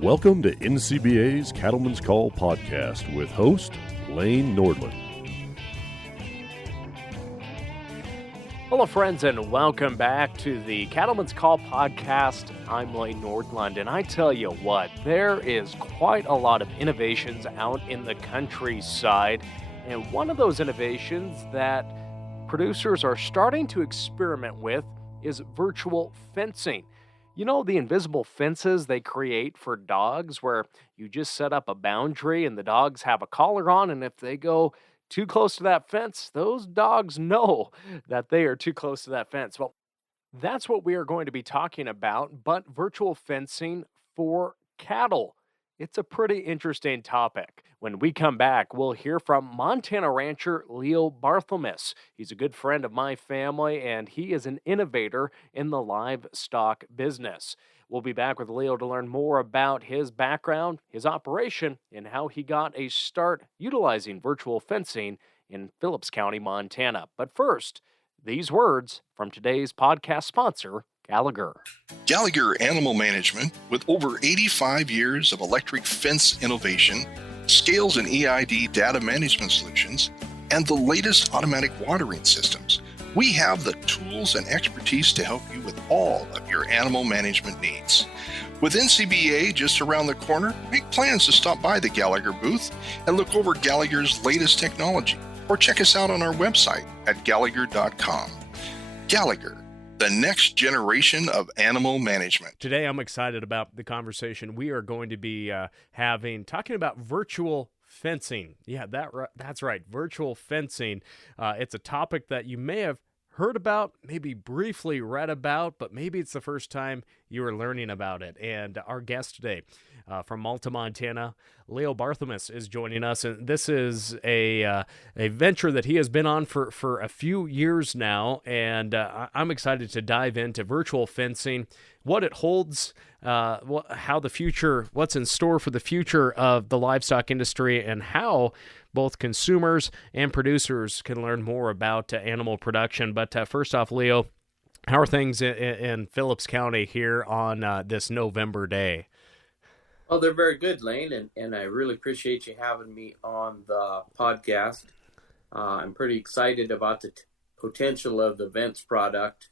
Welcome to NCBA's Cattleman's Call podcast with host Lane Nordland. Hello, friends, and welcome back to the Cattleman's Call podcast. I'm Lane Nordland, and I tell you what, there is quite a lot of innovations out in the countryside, and one of those innovations that producers are starting to experiment with is virtual fencing. You know, the invisible fences they create for dogs where you just set up a boundary and the dogs have a collar on, and if they go too close to that fence, those dogs know that they are too close to that fence. Well, that's what we are going to be talking about, but virtual fencing for cattle. It's a pretty interesting topic. When we come back, we'll hear from Montana rancher Leo Barthelmess. He's a good friend of my family, and he is an innovator in the livestock business. We'll be back with Leo to learn more about his background, his operation, and how he got a start utilizing virtual fencing in Phillips County, Montana. But first, these words from today's podcast sponsor, Gallagher. Gallagher Animal Management, with over 85 years of electric fence innovation, scales and EID data management solutions, and the latest automatic watering systems. We have the tools and expertise to help you with all of your animal management needs. With NCBA just around the corner, make plans to stop by the Gallagher booth and look over Gallagher's latest technology, or check us out on our website at Gallagher.com. Gallagher, the next generation of animal management. Today, I'm excited about the conversation we are going to be talking about virtual fencing. Yeah, that's right, virtual fencing. It's a topic that you may have heard about, maybe briefly read about, but maybe it's the first time you are learning about it. And our guest today from Malta, Montana, Leo Barthelmess is joining us, and this is a venture that he has been on for a few years now, and I'm excited to dive into virtual fencing, what it holds, what's in store for the future of the livestock industry, and how both consumers and producers can learn more about animal production. But first off, Leo, how are things in Phillips County here on this November day? Well, they're very good, Lane, and I really appreciate you having me on the podcast. I'm pretty excited about the potential of the Vents product.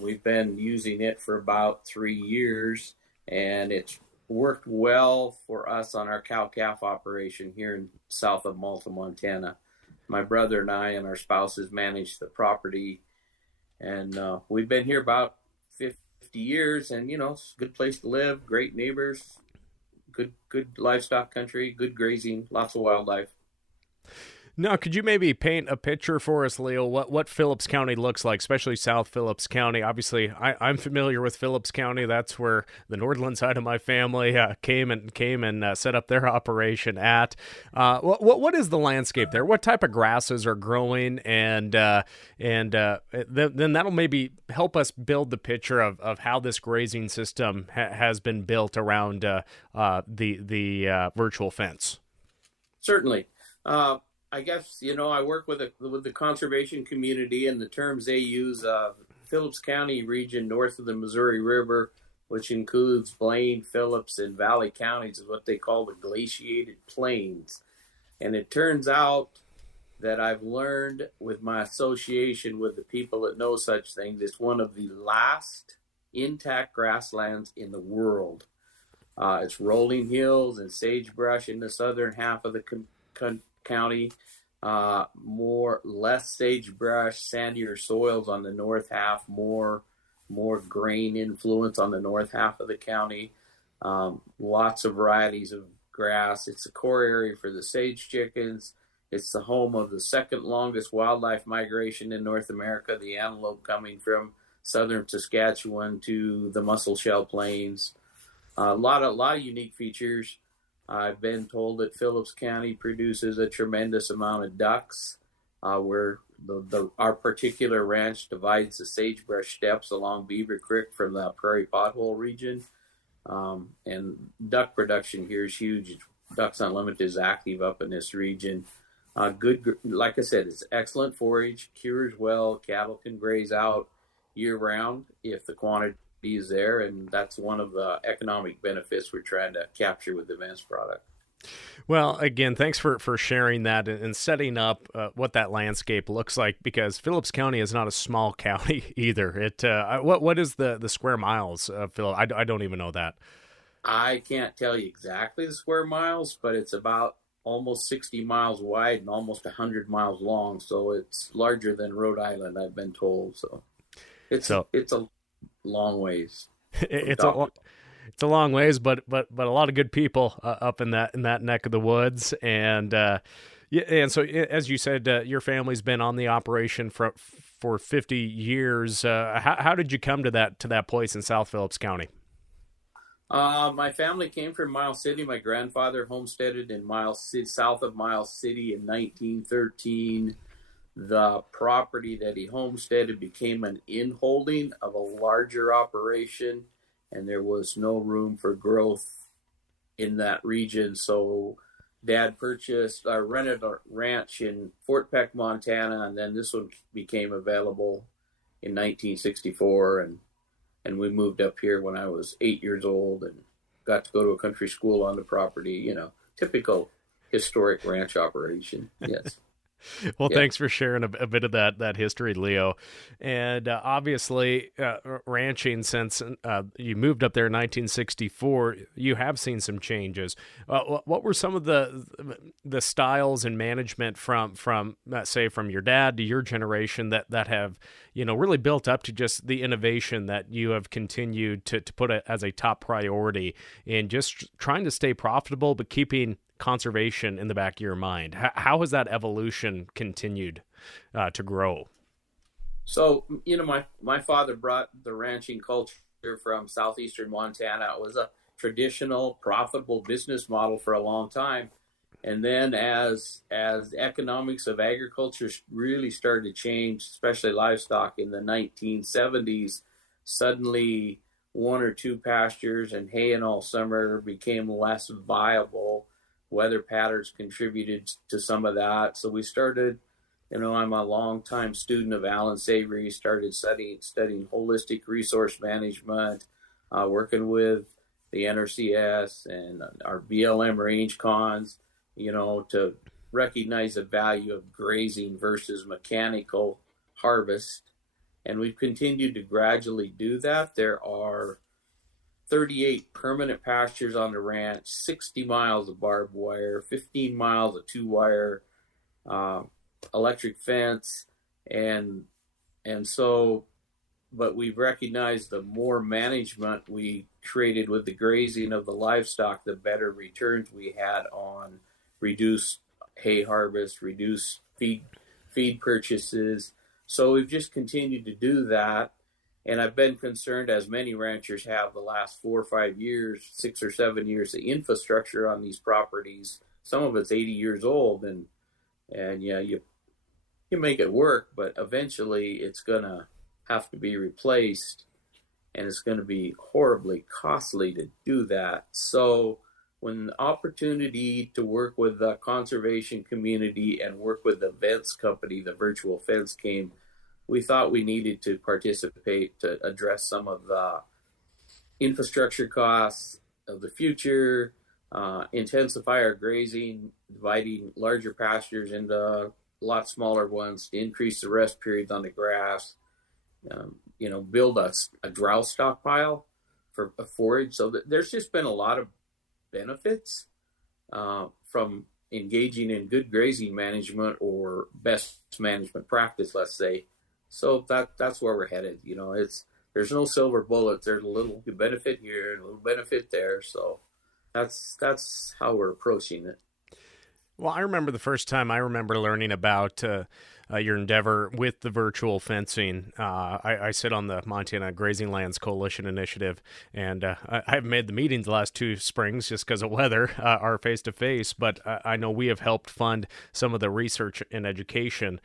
We've been using it for about 3 years, and it's worked well for us on our cow-calf operation here in south of Malta, Montana. My brother and I and our spouses manage the property, and we've been here about 50 years, and, you know, it's a good place to live, great neighbors, good livestock country, good grazing, lots of wildlife. Now, could you maybe paint a picture for us, Leo, what Phillips County looks like, especially South Phillips County? Obviously, I'm familiar with Phillips County. That's where the Nordland side of my family came and set up their operation at. What is the landscape there? What type of grasses are growing? And then that'll maybe help us build the picture of how this grazing system has been built around the virtual fence. Certainly. I guess, you know, I work with the conservation community, and the terms they use, Phillips County region north of the Missouri River, which includes Blaine, Phillips, and Valley counties, is what they call the glaciated plains. And it turns out that I've learned with my association with the people that know such things, it's one of the last intact grasslands in the world. It's rolling hills and sagebrush in the southern half of the county, less sagebrush, sandier soils on the north half, more grain influence on the north half of the county, lots of varieties of grass. It's a core area for the sage chickens. It's the home of the second longest wildlife migration in North America, the antelope coming from southern Saskatchewan to the Musselshell Plains. A lot of unique features. I've been told that Phillips County produces a tremendous amount of ducks, where our particular ranch divides the sagebrush steppes along Beaver Creek from the Prairie Pothole region. And duck production here is huge. Ducks Unlimited is active up in this region. Like I said, it's excellent forage, cures well. Cattle can graze out year round if the quantity varieties there, and that's one of the economic benefits we're trying to capture with the advanced product. Well, again, thanks for sharing that and setting up what that landscape looks like, because Phillips County is not a small county either. What is the square miles of Phillips? I don't even know that. I can't tell you exactly the square miles, but it's about almost 60 miles wide and almost 100 miles long. So it's larger than Rhode Island, I've been told. So it's a long ways. It's a long ways, but a lot of good people up in that neck of the woods, and yeah, and so as you said, your family's been on the operation for 50 years. How did you come to that place in South Phillips County? My family came from Miles City. My grandfather homesteaded in Miles City, south of Miles City, in 1913. The property that he homesteaded became an in-holding of a larger operation, and there was no room for growth in that region. So Dad rented a ranch in Fort Peck, Montana, and then this one became available in 1964. And we moved up here when I was 8 years old and got to go to a country school on the property, typical historic ranch operation. Yes. Well, Yeah. thanks for sharing a bit of that history, Leo. And obviously, ranching, since you moved up there in 1964, you have seen some changes. What were some of the styles and management from say, from your dad to your generation that have, really built up to just the innovation that you have continued to put it as a top priority in just trying to stay profitable, but keeping conservation in the back of your mind? How has that evolution continued to grow? So, my father brought the ranching culture from southeastern Montana. It was a traditional, profitable business model for a long time. And then as economics of agriculture really started to change, especially livestock in the 1970s, suddenly one or two pastures and hay in all summer became less viable. Weather patterns contributed to some of that. So we started, I'm a longtime student of Alan Savory, started studying holistic resource management, working with the NRCS and our BLM range cons, to recognize the value of grazing versus mechanical harvest. And we've continued to gradually do that. There are 38 permanent pastures on the ranch, 60 miles of barbed wire, 15 miles of two-wire electric fence, and so, but we've recognized the more management we created with the grazing of the livestock, the better returns we had on reduced hay harvest, reduced feed purchases. So we've just continued to do that. And I've been concerned, as many ranchers have the last 4 or 5 years, 6 or 7 years, the infrastructure on these properties, some of it's 80 years old, and yeah, you make it work, but eventually it's gonna have to be replaced, and it's gonna be horribly costly to do that. So when the opportunity to work with the conservation community and work with the fence company, the virtual fence, came, we thought we needed to participate to address some of the infrastructure costs of the future, intensify our grazing, dividing larger pastures into a lot smaller ones to increase the rest periods on the grass, build a drought stockpile for a forage. So there's just been a lot of benefits from engaging in good grazing management or best management practice, let's say. So that's where we're headed. There's no silver bullets. There's a little benefit here and a little benefit there. So that's how we're approaching it. Well, I remember the first time I remember learning about your endeavor with the virtual fencing. I sit on the Montana Grazing Lands Coalition Initiative, and I haven't made the meetings the last 2 springs just because of weather, our face-to-face, but I know we have helped fund some of the research and education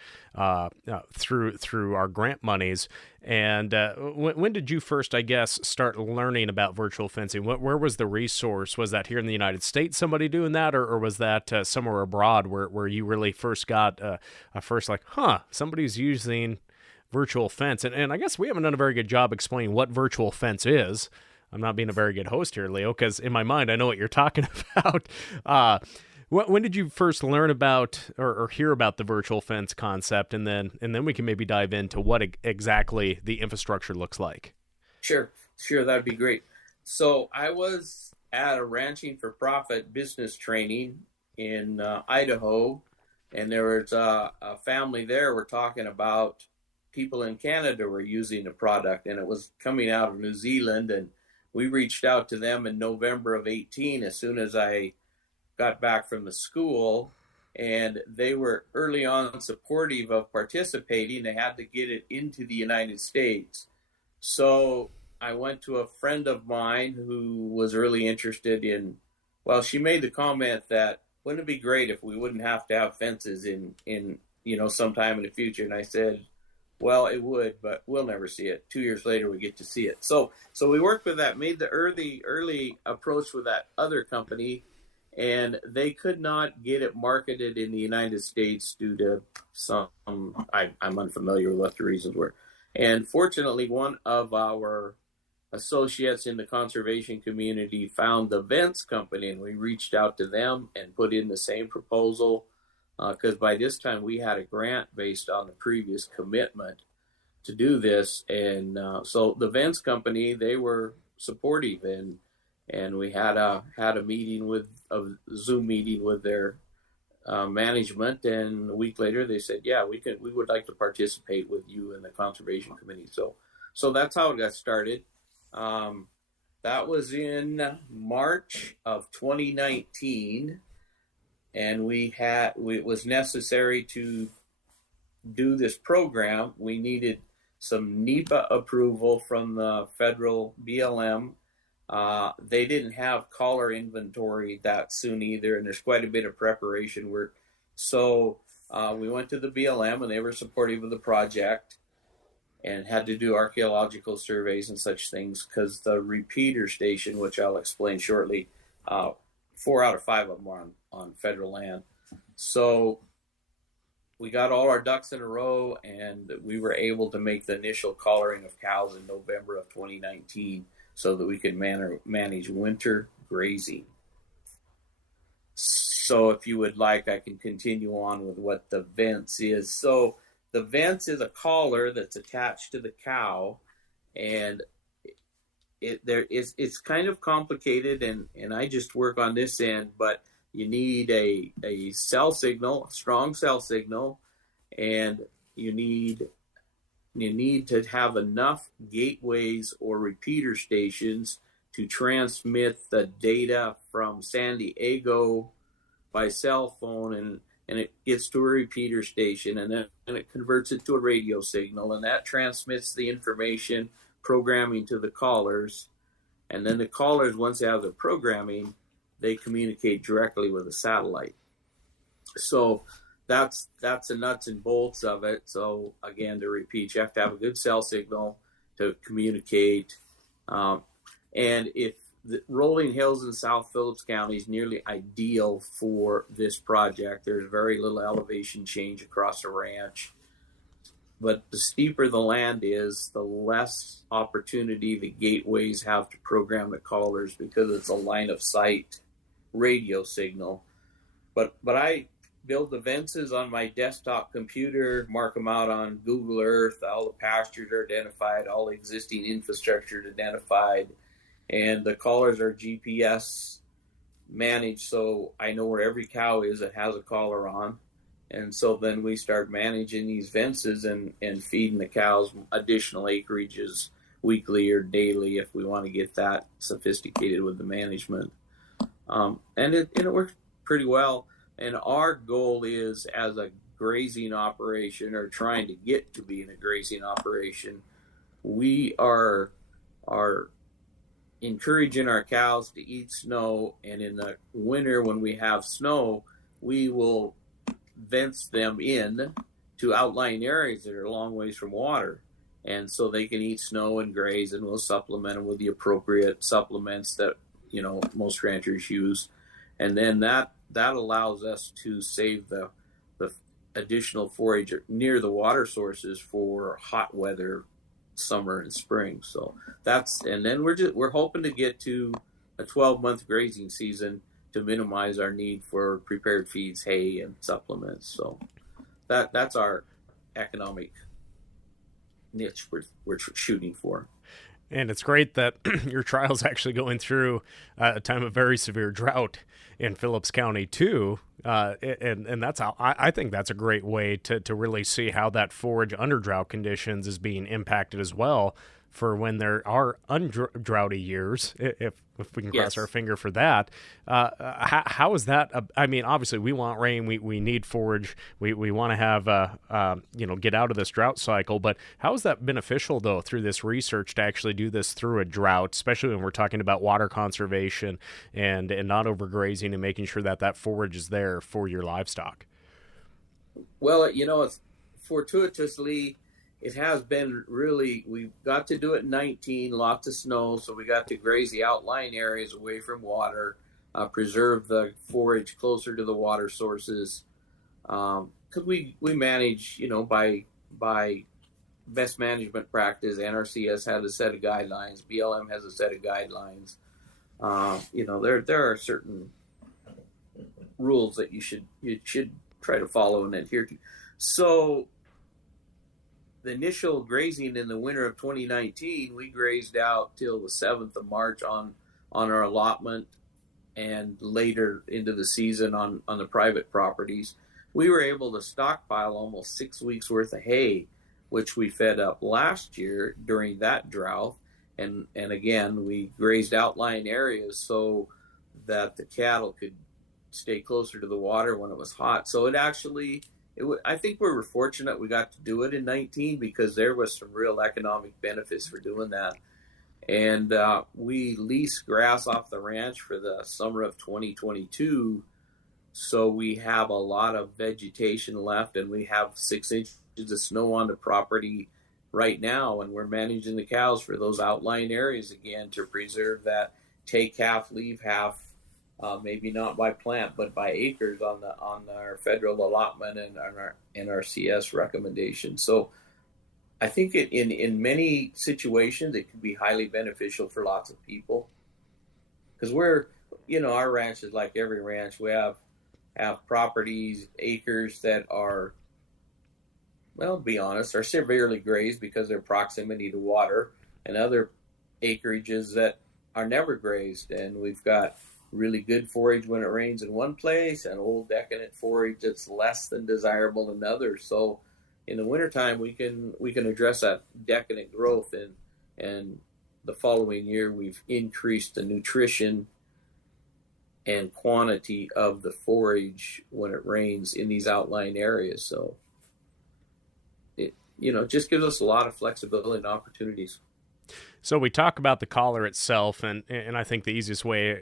through our grant monies. And when did you first, I guess, start learning about virtual fencing? Where was the resource? Was that here in the United States, somebody doing that, or was that somewhere abroad where you really first got somebody's using virtual fence. And I guess we haven't done a very good job explaining what virtual fence is. I'm not being a very good host here, Leo, because in my mind, I know what you're talking about. When did you first learn about or hear about the virtual fence concept? And then we can maybe dive into what exactly the infrastructure looks like. Sure. That'd be great. So I was at a ranching for profit business training in Idaho, and there was a family there. We're talking about people in Canada were using the product, and it was coming out of New Zealand. And we reached out to them in November of 18 as soon as I got back from the school, and they were early on supportive of participating. They had to get it into the United States. So I went to a friend of mine who was really interested in, well, she made the comment that, wouldn't it be great if we wouldn't have to have fences in sometime in the future? And I said, well, it would, but we'll never see it. 2 years later, we get to see it. So we worked with that, made the early approach with that other company, and they could not get it marketed in the United States due to some, I'm unfamiliar with what the reasons were. And fortunately, one of our associates in the conservation community found the Vents company, and we reached out to them and put in the same proposal, because by this time we had a grant based on the previous commitment to do this. And so the Vents company, they were supportive, and we had a meeting a Zoom meeting with their management, and a week later they said, yeah, we would like to participate with you in the conservation committee. So that's how it got started. That was in March of 2019, and it was necessary to do this program. We needed some NEPA approval from the federal BLM. They didn't have collar inventory that soon either, and there's quite a bit of preparation work. So we went to the BLM, and they were supportive of the project and had to do archaeological surveys and such things, because the repeater station, which I'll explain shortly, 4 out of 5 of them are on federal land. So we got all our ducks in a row, and we were able to make the initial collaring of cows in November of 2019 so that we could manage winter grazing. So if you would like, I can continue on with what the Vents is. So the Vents is a collar that's attached to the cow, and it's kind of complicated, and I just work on this end, but you need a cell signal, a strong cell signal, and you need to have enough gateways or repeater stations to transmit the data from San Diego by cell phone, and it gets to a repeater station, and then it converts it to a radio signal, and that transmits the information, programming to the callers. And then the callers, once they have the programming, they communicate directly with the satellite. So that's the nuts and bolts of it. So again, to repeat, you have to have a good cell signal to communicate. And if the Rolling Hills in South Phillips County is nearly ideal for this project. There's very little elevation change across the ranch. But the steeper the land is, the less opportunity the gateways have to program the callers, because it's a line of sight radio signal. But I build the fences on my desktop computer, mark them out on Google Earth. All the pastures are identified, all the existing infrastructure is identified, and the collars are GPS managed, so I know where every cow is that has a collar on. And so then we start managing these fences and feeding the cows additional acreages weekly or daily if we want to get that sophisticated with the management. And it works pretty well. And our goal is, as a grazing operation, or trying to get to being a grazing operation, we are encouraging our cows to eat snow. And in the winter, when we have snow, we will fence them in to outlying areas that are a long ways from water. And so they can eat snow and graze, and we'll supplement them with the appropriate supplements that, most ranchers use. And then that allows us to save the additional forage near the water sources for hot weather, summer and spring. So and then we're hoping to get to a 12-month grazing season to minimize our need for prepared feeds, hay, and supplements. So that's our economic niche we're shooting for. And it's great that your trial's actually going through a time of very severe drought in Phillips County too. And that's how I think that's a great way to really see how that forage under drought conditions is being impacted as well for when there are undroughty years, if we can cross our finger for that. How is that? I mean, obviously we want rain, we need forage, we want to have, get out of this drought cycle, but how is that beneficial though through this research to actually do this through a drought, especially when we're talking about water conservation and not overgrazing and making sure that forage is there for your livestock? Well, it's fortuitously, it has been really, we got to do it in 19, lots of snow, so we got to graze the outlying areas away from water, preserve the forage closer to the water sources, because we manage, by best management practice. NRCS has a set of guidelines, BLM has a set of guidelines. There are certain rules that you should try to follow and adhere to. So the initial grazing in the winter of 2019, we grazed out till the 7th of March on our allotment, and later into the season on the private properties. We were able to stockpile almost 6 weeks worth of hay, which we fed up last year during that drought. And again, we grazed outlying areas so that the cattle could stay closer to the water when it was hot. So I think we were fortunate we got to do it in 19 because there was some real economic benefits for doing that. And we leased grass off the ranch for the summer of 2022. So we have a lot of vegetation left, and we have 6 inches of snow on the property right now. And we're managing the cows for those outlying areas again to preserve that take half, leave half. Maybe not by plant, but by acres on our federal allotment and our NRCS recommendation. So I think in many situations it could be highly beneficial for lots of people, because our ranch is like every ranch. We have properties, acres that are, well, to be honest, are severely grazed because of their proximity to water, and other acreages that are never grazed, and we've got really good forage when it rains in one place and old decadent forage that's less than desirable in others. So in the wintertime we can address that decadent growth, and the following year we've increased the nutrition and quantity of the forage when it rains in these outlying areas. So it just gives us a lot of flexibility and opportunities. So we talk about the collar itself, and I think the easiest way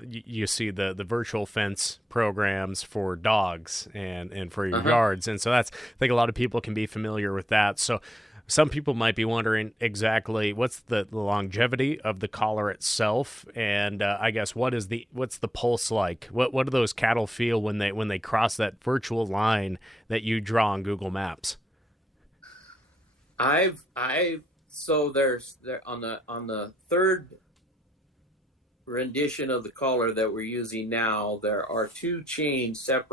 you see the virtual fence programs for dogs and for your yards, and so I think a lot of people can be familiar with that. So some people might be wondering exactly what's the longevity of the collar itself, and I guess what's the pulse like? What do those cattle feel when they cross that virtual line that you draw on Google Maps? So there on the third rendition of the collar that we're using now, there are two chains that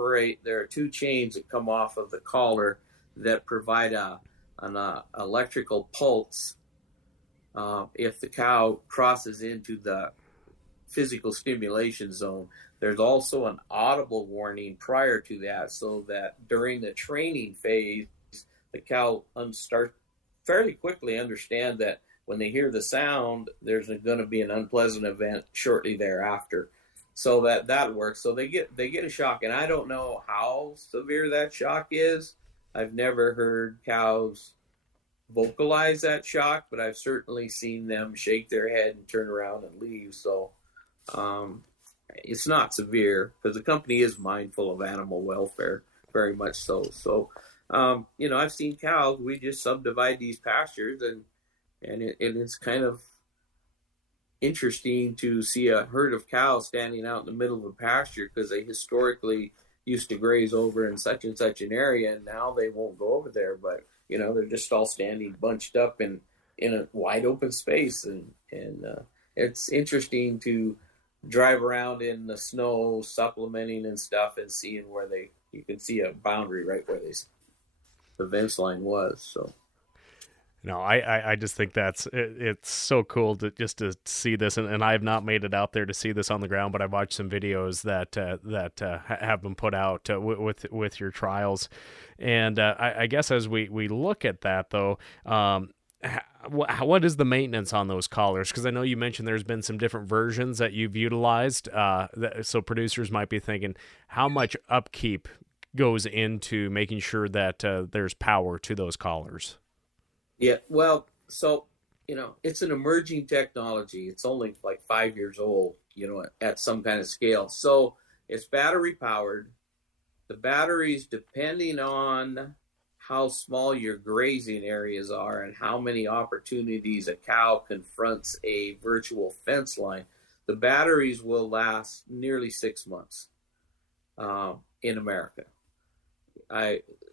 come off of the collar that provide an electrical pulse if the cow crosses into the physical stimulation zone. There's also an audible warning prior to that, so that during the training phase, the cow starts fairly quickly understand that when they hear the sound, there's going to be an unpleasant event shortly thereafter. So that works. So they get a shock, and I don't know how severe that shock is. I've never heard cows vocalize that shock, but I've certainly seen them shake their head and turn around and leave. So it's not severe because the company is mindful of animal welfare, very much so. So I've seen cows. We just subdivide these pastures, and it's kind of interesting to see a herd of cows standing out in the middle of a pasture because they historically used to graze over in such and such an area, and now they won't go over there. But they're just all standing bunched up in a wide open space, and it's interesting to drive around in the snow, supplementing and stuff, and seeing where you can see a boundary right where the fence line was. So. No, I just think it's so cool to see this, and I have not made it out there to see this on the ground, but I've watched some videos that have been put out with your trials, and I guess as we look at that though, what is the maintenance on those collars? Because I know you mentioned there's been some different versions that you've utilized, so producers might be thinking how much upkeep goes into making sure that there's power to those collars. Yeah, well, so, it's an emerging technology. It's only like 5 years old, at some kind of scale. So it's battery powered. The batteries, depending on how small your grazing areas are and how many opportunities a cow confronts a virtual fence line, the batteries will last nearly 6 months in America.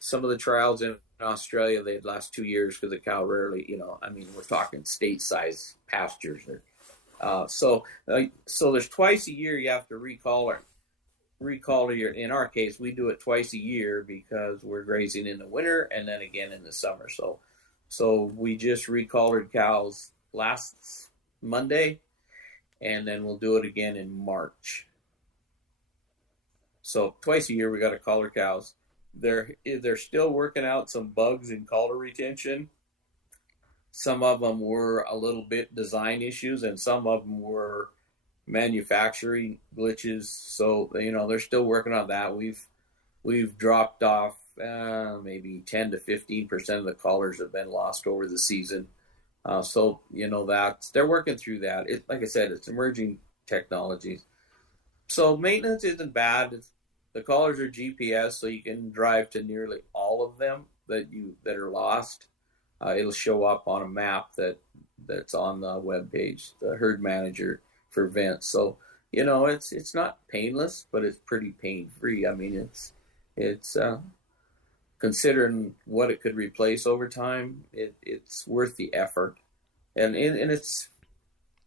Some of the trials in Australia, they'd last 2 years because the cow rarely, we're talking state-size pastures. So there's twice a year you have to recall your. In our case, we do it twice a year because we're grazing in the winter and then again in the summer. So we just recollared cows last Monday, and then we'll do it again in March. So twice a year we got to collar cows. They're still working out some bugs in collar retention. Some of them were a little bit design issues, and some of them were manufacturing glitches. So they're still working on that. We've dropped off maybe 10 to 15% of the collars have been lost over the season. So that they're working through that. Like I said, it's emerging technologies. So maintenance isn't bad. The collars are GPS, so you can drive to nearly all of them that are lost. It'll show up on a map that's on the webpage, the herd manager for vents. So it's not painless, but it's pretty pain free. I mean, it's considering what it could replace over time, it's worth the effort, and it's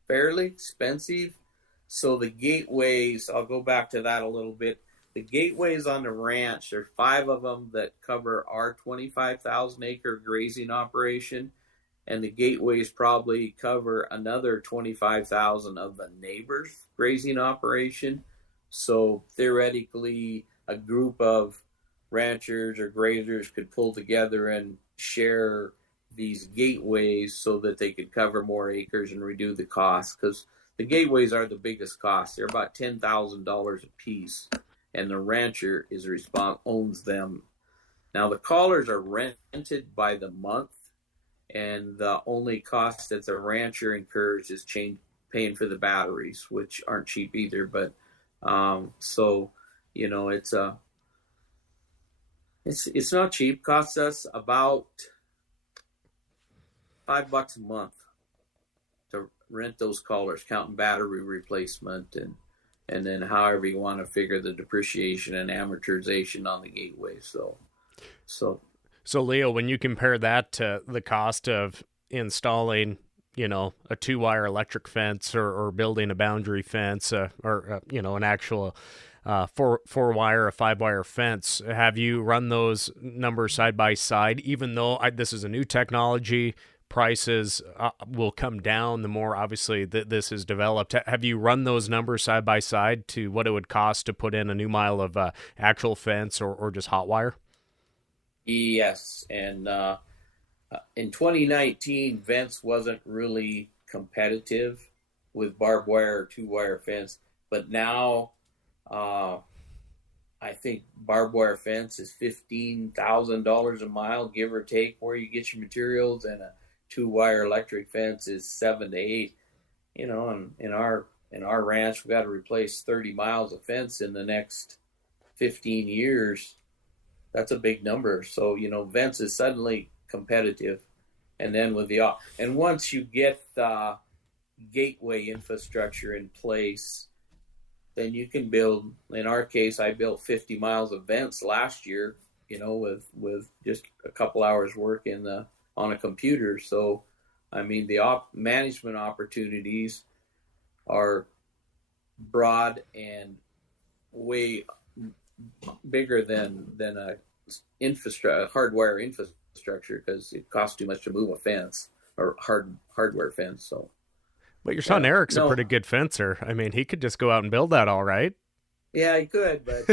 fairly expensive. So the gateways, I'll go back to that a little bit. The gateways on the ranch, there are 5 of them that cover our 25,000 acre grazing operation, and the gateways probably cover another 25,000 of the neighbors' grazing operation. So theoretically, a group of ranchers or grazers could pull together and share these gateways so that they could cover more acres and reduce the cost, because the gateways are the biggest cost. They're about $10,000 a piece, and the rancher owns them. Now the collars are rented by the month, and the only cost that the rancher incurs is paying for the batteries, which aren't cheap either. But it's not cheap. Costs us about $5 a month to rent those collars, counting battery replacement and then however you want to figure the depreciation and amortization on the gateway. So Leo, when you compare that to the cost of installing, a 2-wire electric fence or building a boundary fence or an actual 4-wire, a 5-wire fence, have you run those numbers side by side? Even though this is a new technology, prices will come down the more obviously that this is developed. Have you run those numbers side by side to what it would cost to put in a new mile of actual fence or just hot wire? Yes, and in 2019, Vents wasn't really competitive with barbed wire or 2-wire fence, but now I think barbed wire fence is $15,000 a mile, give or take, where you get your materials, and a 2-wire electric fence is 7 to 8. And in our ranch, we've got to replace 30 miles of fence in the next 15 years. That's a big number. So, Vents is suddenly competitive. And then and once you get the gateway infrastructure in place, then you can build. In our case, I built 50 miles of vents last year, with just a couple hours work on a computer. So, I mean, the management opportunities are broad and way bigger than a hardware infrastructure, because it costs too much to move a fence or hardware fence. So, But your son Eric's a pretty good fencer. I mean, he could just go out and build that all right. Yeah, he could, but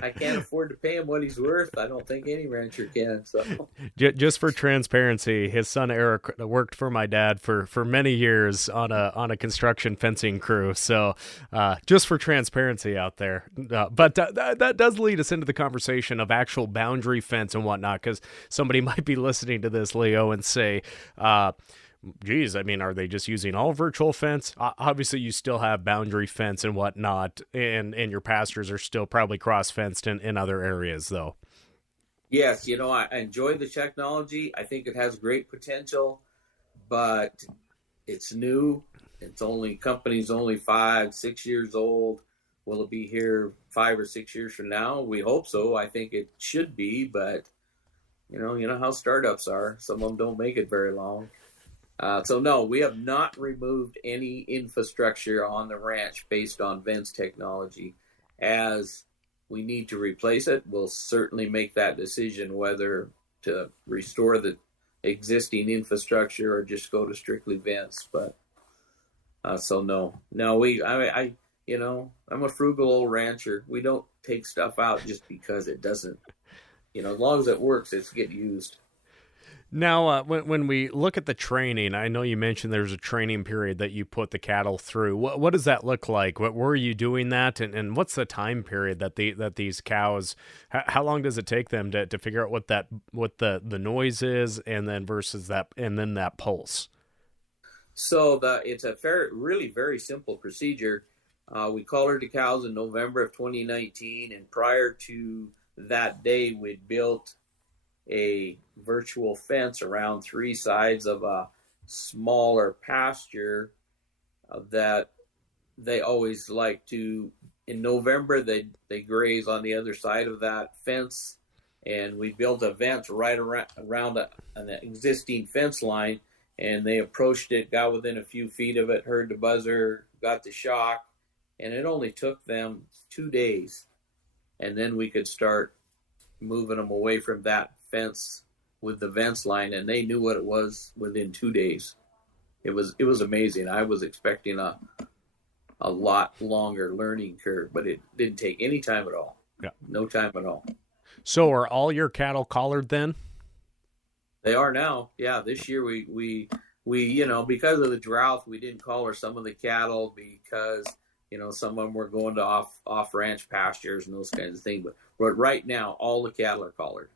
I can't afford to pay him what he's worth. I don't think any rancher can. So, just for transparency, his son Eric worked for my dad for many years on a construction fencing crew. So, just for transparency out there. But that does lead us into the conversation of actual boundary fence and whatnot, because somebody might be listening to this, Leo, and say, geez, I mean, are they just using all virtual fence? Obviously, you still have boundary fence and whatnot, and your pastures are still probably cross-fenced in other areas, though. Yes, I enjoy the technology. I think it has great potential, but it's new. Company's only 5-6 years old. Will it be here 5 or 6 years from now? We hope so. I think it should be, but you know how startups are. Some of them don't make it very long. So no, we have not removed any infrastructure on the ranch based on vents technology. As we need to replace it, we'll certainly make that decision whether to restore the existing infrastructure or just go to strictly vents. But so no, I'm a frugal old rancher. We don't take stuff out just because it doesn't. As long as it works, it's get used. Now, when we look at the training, I know you mentioned there's a training period that you put the cattle through. What does that look like? What were you doing that, and what's the time period that these cows? How long does it take them to figure out what the noise is, and then versus that, and then that pulse? So it's a really very simple procedure. We collared the cows in November of 2019, and prior to that day, we'd built a virtual fence around 3 sides of a smaller pasture that they always like to. In November, they graze on the other side of that fence, and we built a vent right around an existing fence line, and they approached it, got within a few feet of it, heard the buzzer, got the shock, and it only took them 2 days, and then we could start moving them away from that fence with the vents line, and they knew what it was within 2 days. It was amazing. I was expecting a lot longer learning curve, but it didn't take any time at all. Yeah, no time at all. So are all your cattle collared then? They are now. Yeah, this year we because of the drought, we didn't collar some of the cattle because some of them were going to off ranch pastures and those kinds of things. But right now, all the cattle are collared.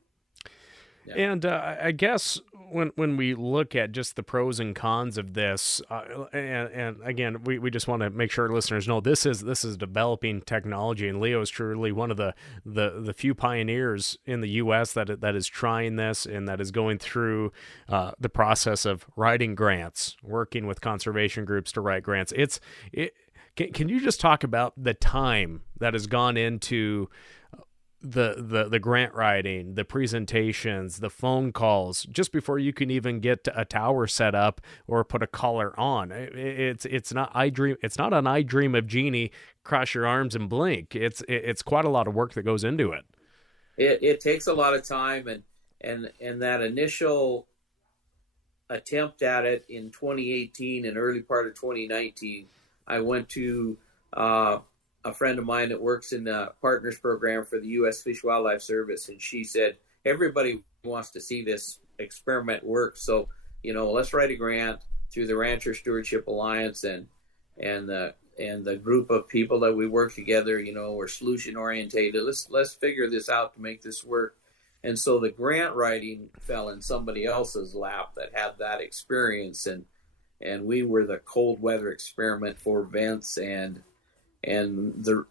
Yeah. And I guess when we look at just the pros and cons of this, and again, we just want to make sure our listeners know this is developing technology, and Leo is truly one of the few pioneers in the U.S. that is trying this and that is going through the process of writing grants, working with conservation groups to write grants. Can you just talk about the time that has gone into the grant writing, the presentations, the phone calls, just before you can even get a tower set up or put a collar on? It's not an I dream of Jeannie, cross your arms and blink. It's quite a lot of work that goes into it. It takes a lot of time, and that initial attempt at it in 2018 and early part of 2019, I went to a friend of mine that works in the partners program for the U.S. Fish and Wildlife Service, and she said, everybody wants to see this experiment work, so let's write a grant through the Rancher Stewardship Alliance and the group of people that we work together. We're solution orientated. Let's figure this out to make this work. And so the grant writing fell in somebody else's lap that had that experience, and we were the cold weather experiment for vents and the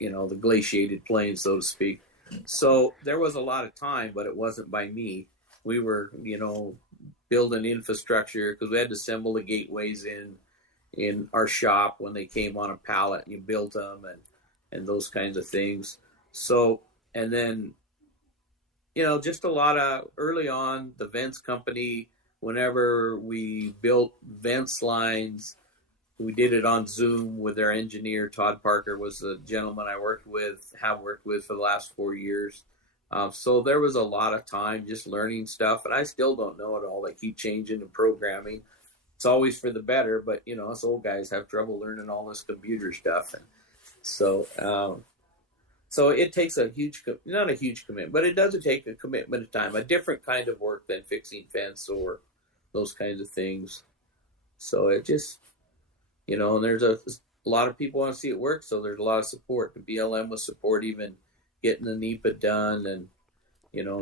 the glaciated plains, so to speak. So there was a lot of time, but it wasn't by me. We were building infrastructure because we had to assemble the gateways in in our shop when they came on a pallet and you built them and those kinds of things. So, and then, just a lot of early on the vents company, whenever we built vents lines, we did it on Zoom with their engineer. Todd Parker was the gentleman I have worked with for the last 4 years. So there was a lot of time just learning stuff, and I still don't know it all. They keep changing and programming. It's always for the better, but us old guys have trouble learning all this computer stuff, and so it takes not a huge commitment, but it does take a commitment of time, a different kind of work than fixing fence or those kinds of things. So it just, and there's a lot of people want to see it work, so there's a lot of support. The BLM was support even getting the NEPA done and,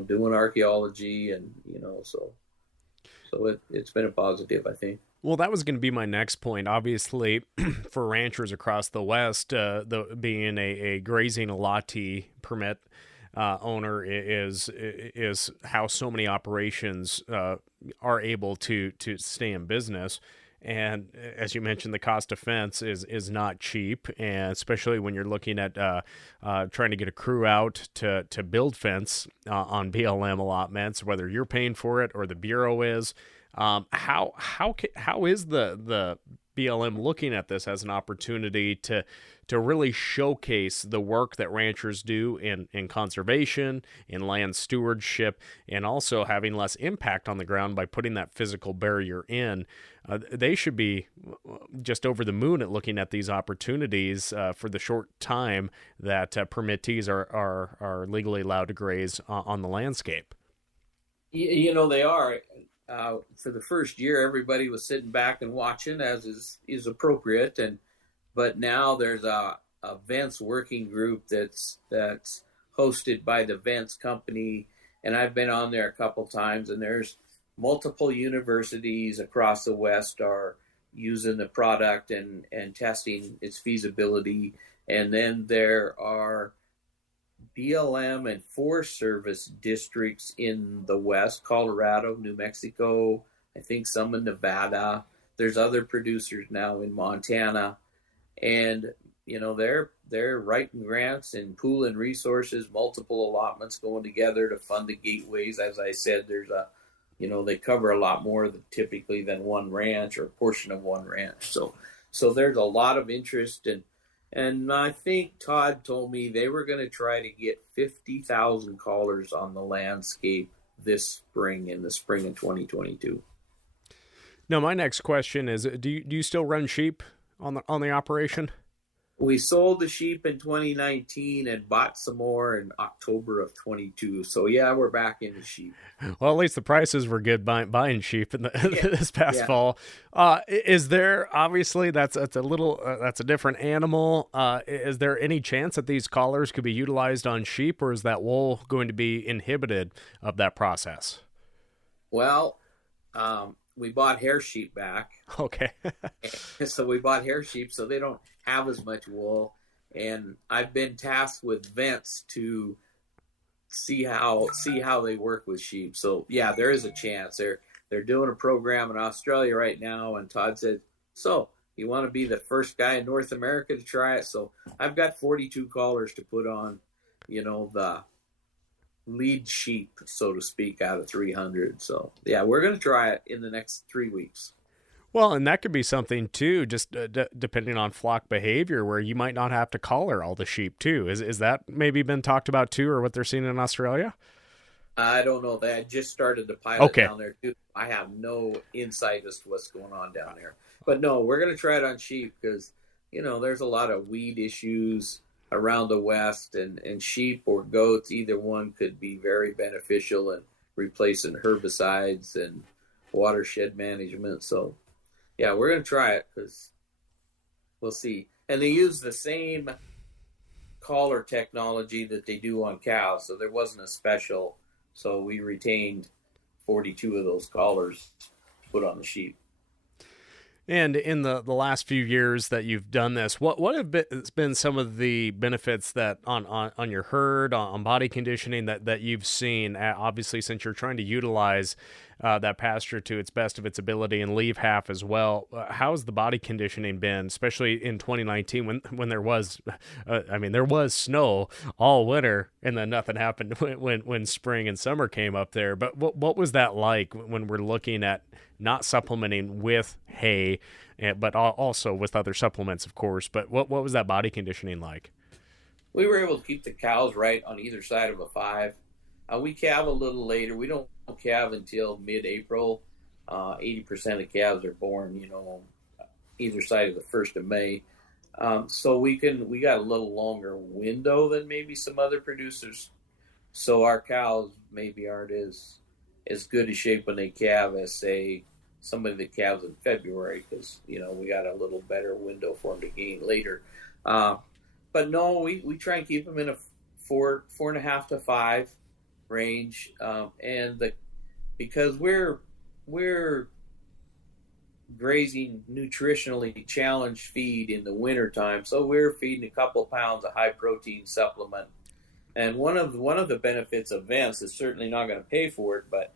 doing archaeology and, so it's been a positive, I think. Well, that was going to be my next point. Obviously, for ranchers across the West, being a grazing allotee permit owner is how so many operations are able to stay in business. And as you mentioned, the cost of fence is not cheap, and especially when you're looking at trying to get a crew out to build fence on BLM allotments, whether you're paying for it or the Bureau is. How is the BLM looking at this as an opportunity to really showcase the work that ranchers do in conservation, in land stewardship, and also having less impact on the ground by putting that physical barrier in? They should be just over the moon at looking at these opportunities for the short time that permittees are legally allowed to graze on the landscape. They are. For the first year, everybody was sitting back and watching, as is appropriate, but now there's a Vents working group that's hosted by the Vents company, and I've been on there a couple times, and there's multiple universities across the West are using the product and testing its feasibility, and then there are BLM and Forest Service districts in the West, Colorado, New Mexico, I think some in Nevada. There's other producers now in Montana, and they're writing grants and pooling resources, multiple allotments going together to fund the gateways. As I said, there's they cover a lot more typically than one ranch or a portion of one ranch. So there's a lot of interest, and I think Todd told me they were going to try to get 50,000 callers on the landscape this spring, in the spring of 2022. Now, my next question is: Do you still run sheep on the operation? We sold the sheep in 2019 and bought some more in October of 22. So yeah, we're back into sheep. Well, at least the prices were good buying sheep in this past fall. Is there, obviously that's a different animal. Is there any chance that these collars could be utilized on sheep, or is that wool going to be inhibited of that process? Well, we bought hair sheep back. Okay. So we bought hair sheep, so they don't have as much wool. And I've been tasked with Vents to see how they work with sheep. So yeah, there is a chance. They're doing a program in Australia right now, and Todd said, "So you want to be the first guy in North America to try it?" So I've got 42 collars to put on, the lead sheep, so to speak, out of 300. So yeah, we're going to try it in the next 3 weeks. Well, and that could be something too, just depending on flock behavior, where you might not have to collar all the sheep too. Is that maybe been talked about too, or what they're seeing in Australia? I don't know. They had just started the pilot down there too. I have no insight as to what's going on down there. But no, we're going to try it on sheep because, there's a lot of weed issues around the West, and sheep or goats, either one could be very beneficial in replacing herbicides and watershed management. So yeah, we're going to try it because we'll see. And they use the same collar technology that they do on cows, so there wasn't a special. So we retained 42 of those collars to put on the sheep. And in the last few years that you've done this, what have been some of the benefits that on your herd, on body conditioning that you've seen? Obviously, since you're trying to utilize that pasture to its best of its ability and leave half as well. How's the body conditioning been, especially in 2019 when there was, there was snow all winter and then nothing happened when spring and summer came up there. But what was that like when we're looking at not supplementing with hay, but also with other supplements, of course? But what was that body conditioning like? We were able to keep the cows right on either side of a 5. We calve a little later. We don't calve until mid-April. 80% of calves are born, either side of the 1st of May. So we got a little longer window than maybe some other producers. So our cows maybe aren't as good a shape when they calve as, say, somebody that calves in February, because, we got a little better window for them to gain later. But no, we try and keep them in a 4.5 to 5 range, because we're grazing nutritionally challenged feed in the wintertime, so we're feeding a couple pounds of high protein supplement. And one of the benefits of Vents is certainly not going to pay for it, but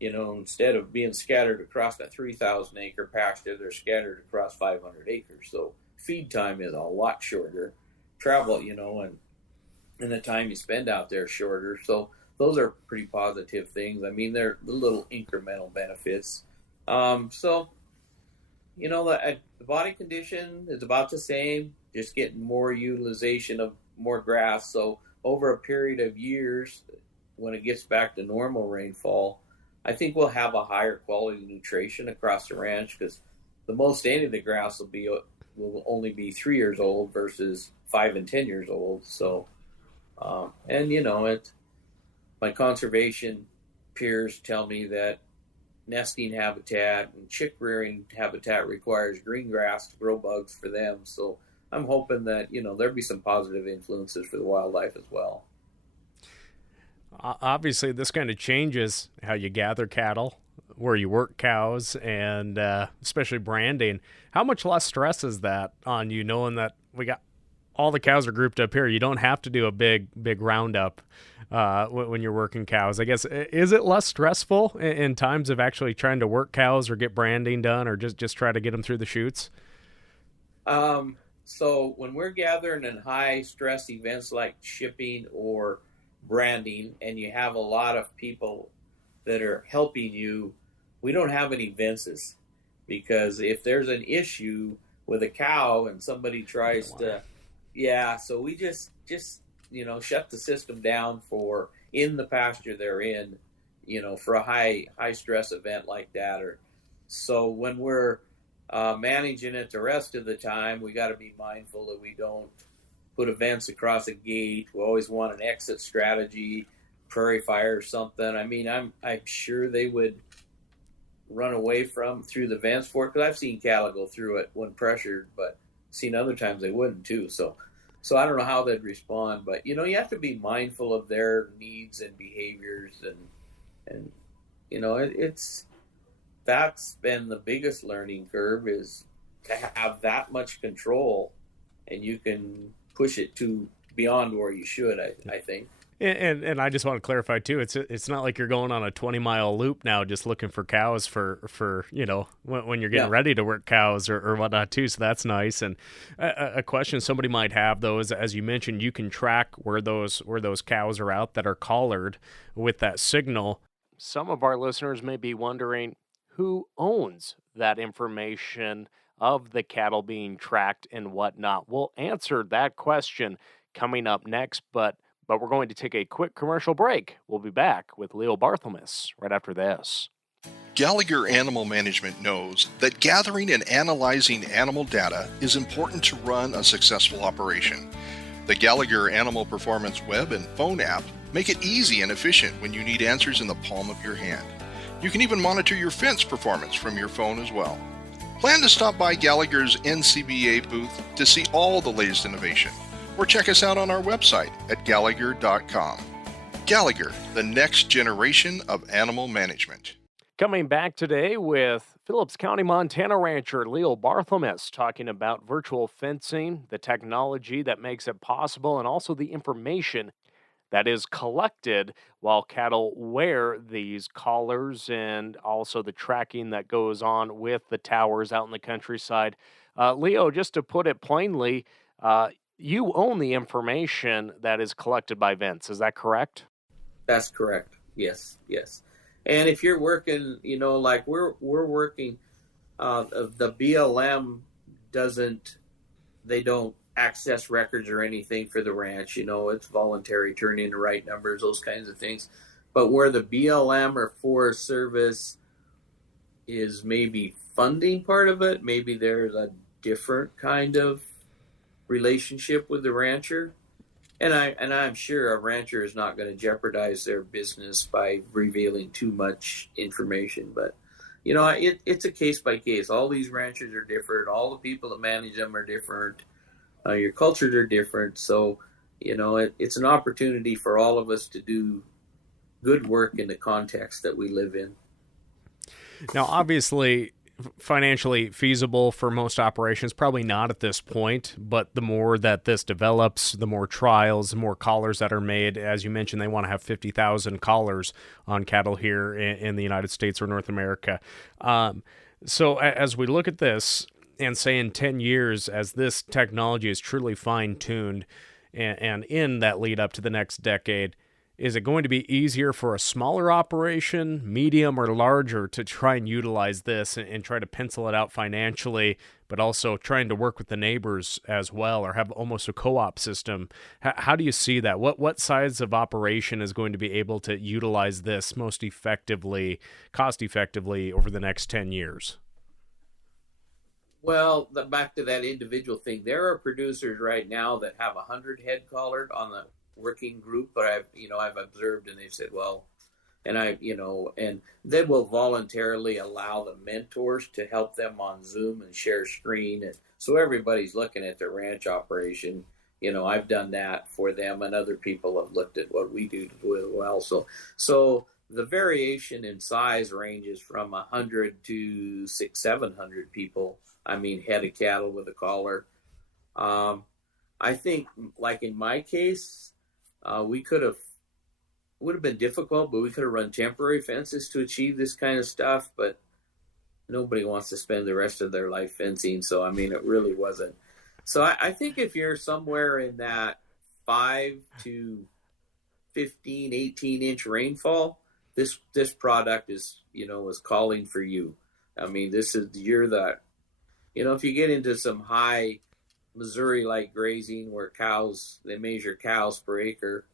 instead of being scattered across a 3,000 acre pasture, they're scattered across 500 acres. So feed time is a lot shorter. Travel, and the time you spend out there is shorter. So those are pretty positive things. I mean, they're the little incremental benefits. The body condition is about the same, just getting more utilization of more grass. So over a period of years, when it gets back to normal rainfall, I think we'll have a higher quality nutrition across the ranch, because the most any of the grass will only be 3 years old versus 5 and 10 years old. So, my conservation peers tell me that nesting habitat and chick rearing habitat requires green grass to grow bugs for them. So I'm hoping that, there'll be some positive influences for the wildlife as well. Obviously, this kind of changes how you gather cattle, where you work cows, and especially branding. How much less stress is that on you, knowing that we got all the cows are grouped up here? You don't have to do a big roundup when you're working cows. I guess, is it less stressful in times of actually trying to work cows or get branding done, or just try to get them through the chutes? So when we're gathering in high stress events like shipping or branding, and you have a lot of people that are helping you, we don't have any fences, because if there's an issue with a cow and somebody tries to, so we just shut the system down for in the pasture they're in, for a high stress event like that. Or so when we're managing it the rest of the time, we got to be mindful that we don't put events across a gate. We always want an exit strategy, prairie fire or something. I mean, I'm sure they would run away through the vents for it, because I've seen cattle go through it when pressured, but seen other times they wouldn't too. So I don't know how they'd respond, but you have to be mindful of their needs and behaviors, and that's been the biggest learning curve, is to have that much control, and you can push it to beyond where you should, I think. And I just want to clarify too, it's not like you're going on a 20-mile loop now just looking for cows for when you're getting ready to work cows or whatnot too. So that's nice. And a question somebody might have though is, as you mentioned, you can track where those cows are out that are collared with that signal. Some of our listeners may be wondering, who owns that information of the cattle being tracked and whatnot? We'll answer that question coming up next, but we're going to take a quick commercial break. We'll be back with Leo Barthelmess right after this. Gallagher Animal Management knows that gathering and analyzing animal data is important to run a successful operation. The Gallagher Animal Performance web and phone app make it easy and efficient when you need answers in the palm of your hand. You can even monitor your fence performance from your phone as well. Plan to stop by Gallagher's NCBA booth to see all the latest innovation, or check us out on our website at Gallagher.com. Gallagher, the next generation of animal management. Coming back today with Phillips County, Montana rancher Leo Barthelmess, talking about virtual fencing, the technology that makes it possible, and also the information that is collected while cattle wear these collars, and also the tracking that goes on with the towers out in the countryside. Leo, just to put it plainly, you own the information that is collected by Vince. Is that correct? That's correct. Yes, yes. And if you're working, like we're working, the BLM doesn't they don't access records or anything for the ranch. It's voluntary, turn in the right numbers, those kinds of things. But where the BLM or Forest Service is maybe funding part of it, maybe there's a different kind of relationship with the rancher. And I'm sure a rancher is not going to jeopardize their business by revealing too much information. But it's a case by case. All these ranchers are different. All the people that manage them are different. Your cultures are different. So it's an opportunity for all of us to do good work in the context that we live in. Now, obviously, financially feasible for most operations, probably not at this point, but the more that this develops, the more trials, the more collars that are made. As you mentioned, they want to have 50,000 collars on cattle here in the United States or North America. So as we look at this and say in 10 years, as this technology is truly fine-tuned and in that lead up to the next decade, is it going to be easier for a smaller operation, medium or larger, to try and utilize this and try to pencil it out financially, but also trying to work with the neighbors as well, or have almost a co-op system? How do you see that? What size of operation is going to be able to utilize this most effectively, cost effectively over the next 10 years? Well, back to that individual thing, there are producers right now that have 100 head collared on the working group, but I've observed, and they've said, well, and and they will voluntarily allow the mentors to help them on Zoom and share screen, and so everybody's looking at their ranch operation. I've done that for them, and other people have looked at what we do as well. So the variation in size ranges from 100 to 600-700 people. Head of cattle with a collar. I think, like in my case, would have been difficult, but we could have run temporary fences to achieve this kind of stuff. But nobody wants to spend the rest of their life fencing, so it really wasn't. So I think if you're somewhere in that 5 to 15, 18-inch rainfall, this product is calling for you. If you get into some high Missouri-like grazing where they measure cows per acre,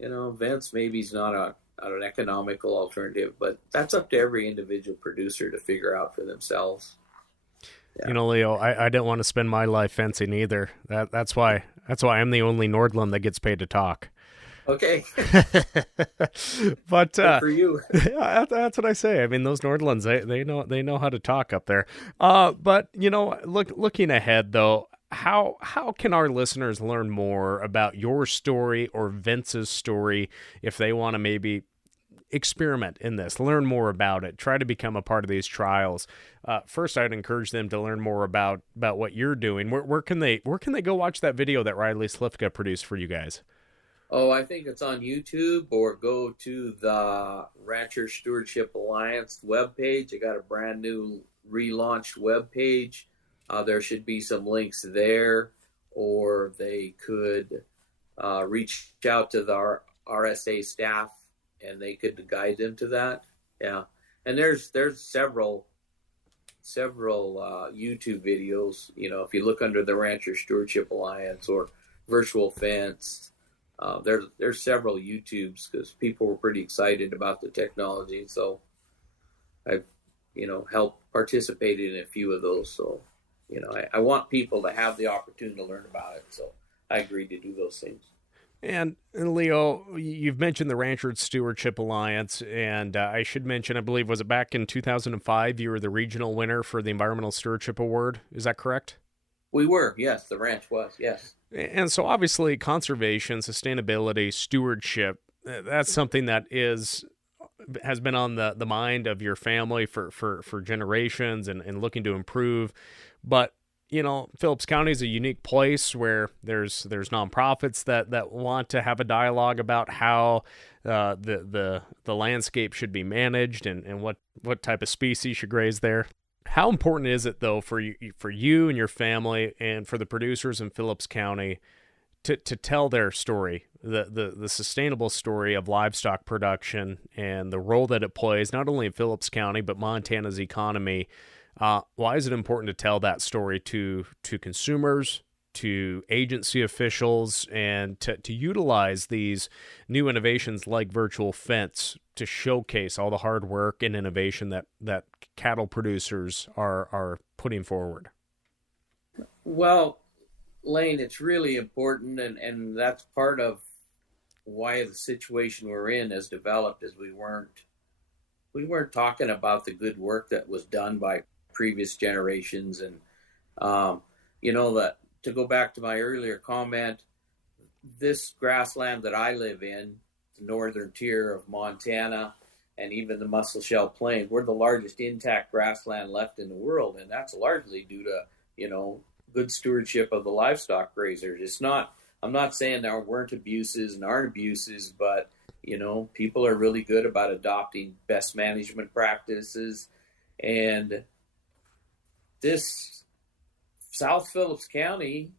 Vents maybe is not an economical alternative, but that's up to every individual producer to figure out for themselves. Yeah. Leo, I didn't want to spend my life fencing either. That's why I'm the only Nordland that gets paid to talk. Okay. But good for you. that's what I say. Those Nordlands, they know how to talk up there. But looking ahead though, how can our listeners learn more about your story or Vince's story if they want to maybe experiment in this, learn more about it, try to become a part of these trials? First, I'd encourage them to learn more about what you're doing. Where can they go watch that video that Riley Slifka produced for you guys? Oh, I think it's on YouTube, or go to the Rancher Stewardship Alliance webpage. I got a brand new relaunched webpage. There should be some links there, or they could reach out to the RSA staff, and they could guide them to that. Yeah, and there's several YouTube videos. If you look under the Rancher Stewardship Alliance or Virtual Fence. There's several YouTubes because people were pretty excited about the technology. So I've, helped participate in a few of those. So, I want people to have the opportunity to learn about it. So I agreed to do those things. And Leo, you've mentioned the Rancher Stewardship Alliance, and I should mention, I believe, was it back in 2005, you were the regional winner for the Environmental Stewardship Award. Is that correct? We were, yes. The ranch was, yes. And so obviously conservation, sustainability, stewardship, that's something that has been on the mind of your family for generations and looking to improve. But Phillips County is a unique place where there's nonprofits that want to have a dialogue about how the landscape should be managed and what type of species should graze there. How important is it though for you and your family and for the producers in Phillips County to tell their story, the sustainable story of livestock production and the role that it plays not only in Phillips County but Montana's economy? Why is it important to tell that story to consumers, to agency officials, and to utilize these new innovations like virtual fence to showcase all the hard work and innovation that cattle producers are putting forward? Well, Lane, it's really important, and that's part of why the situation we're in has developed, is we weren't talking about the good work that was done by previous generations. And that, to go back to my earlier comment, this grassland that I live in, the northern tier of Montana and even the Musselshell Plain, we're the largest intact grassland left in the world, and that's largely due to good stewardship of the livestock grazers. I'm not saying there weren't abuses and aren't abuses, but people are really good about adopting best management practices. And this South Phillips County